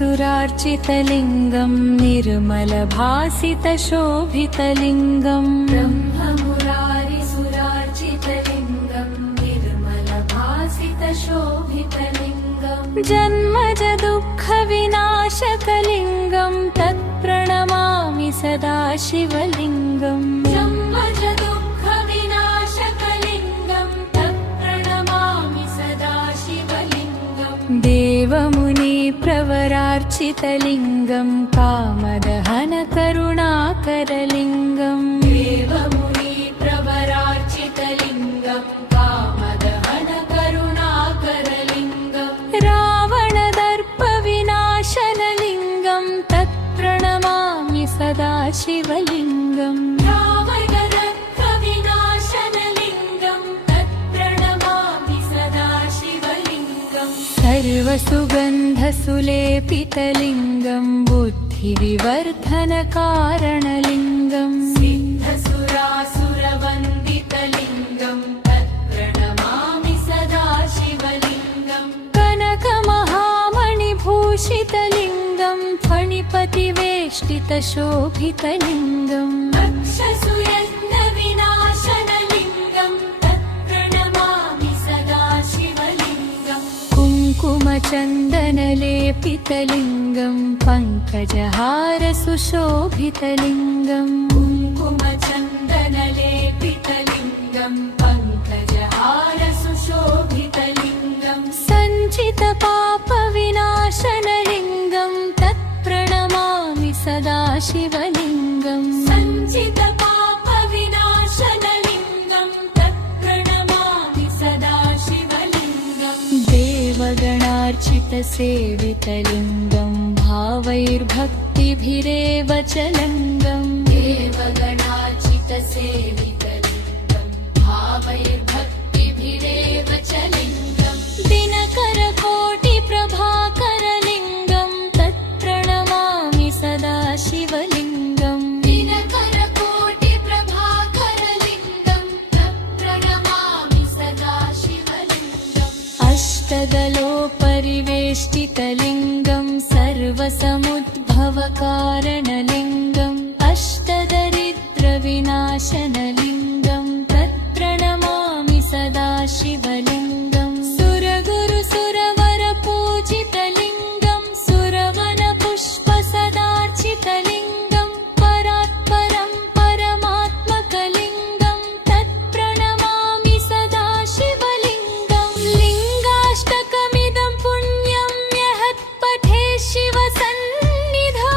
ब्रह्ममुरारिसुरार्चितलिङ्गं निर्मलभासितशोभितलिङ्गं ब्रह्ममुरारिसुरार्चितलिङ्गं निर्मलभासितशोभितलिङ्गं जन्मज दुःखविनाशकलिङ्गं तत्प्रणमामि सदा शिवलिङ्गं जन्मज दुःखविनाशकलिङ्गं तत्प्रणमामि सदा शिवलिङ्गं देवमुनिप्रवरार्चितलिङ्गं कामदहनकरुणाकरलिङ्गं देवमुनिप्रवरार्चितलिङ्गं कामदहनकरुणाकरलिङ्गं रावणदर्पविनाशनलिङ्गं तत्प्रणमामि सदा शिवलिङ्गं रावणदर्पविनाशनलिङ्गं तत्प्रणमामि सदा शिवलिङ्गं सर्वसुगन्धसुलेपितलिङ्गं बुद्धिविवर्धनकारणलिङ्गं सिद्धसुरासुरवन्दितलिङ्गं तत्प्रणमामि सदा शिवलिङ्गं कनकमहामणिभूषितलिङ्गं फणिपतिवेष्टितशोभितलिङ्गं रक्षसुयज्ञविनाशनलिङ्गं तत्प्रणमामि सदा शिवलिङ्गं कुङ्कुमचन्दनलेपितलिङ्गं पङ्कजहारसुशोभितलिङ्गं कुङ्कुमचन्दनलेपितलिङ्गं पङ्कजहारसुशोभितलिङ्गं सञ्चितपापविनाशनलिङ्गं तत्प्रणमामि सदा शिवलिङ्गं सञ्चितपापविनाशनलिङ्गं तत्प्रणमामि सदा शिवलिङ्गं देवगणार्चितसेवितलिङ्गं भावैर्भक्तिभिरेव च लिङ्गं देवगणार्चितसेवितलिङ्गं भावैर्भक्तिभिरेव च लिङ्गं दिनकरकोटिप्रभाकरलिङ्गं तत्प्रणमामि सदा शिवलिङ्गं दिनकरकोटिप्रभाकरलिङ्गं तत्प्रणमामि सदा शिवलिङ्गम् अष्टदलोपरिवेष्टितलिङ्गं सर्वसमुद्भवकारणलिङ्गम् अष्टदरिद्रविनाशनलिङ्गं तत्प्रणमामि सदा शिवलिङ्गं सुरगुरुसुरवरपूजितलिङ्गं सुरवनपुष्पसदार्चितलिङ्गं परात्परं परमात्मकलिङ्गं तत्प्रणमामि सदा शिवलिङ्गं लिङ्गाष्टकमिदं पुण्यं यः पठे शिवसन्निधौ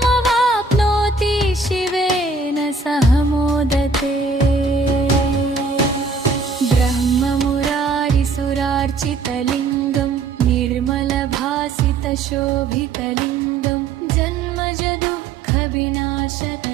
शिवलोकमवाप्नोति शिवेन सह मोदते ब्रह्ममुरारिसुरार्चितलिङ्गं निर्मलभासितशोभितलिङ्गं जन्मज दुःखविनाशक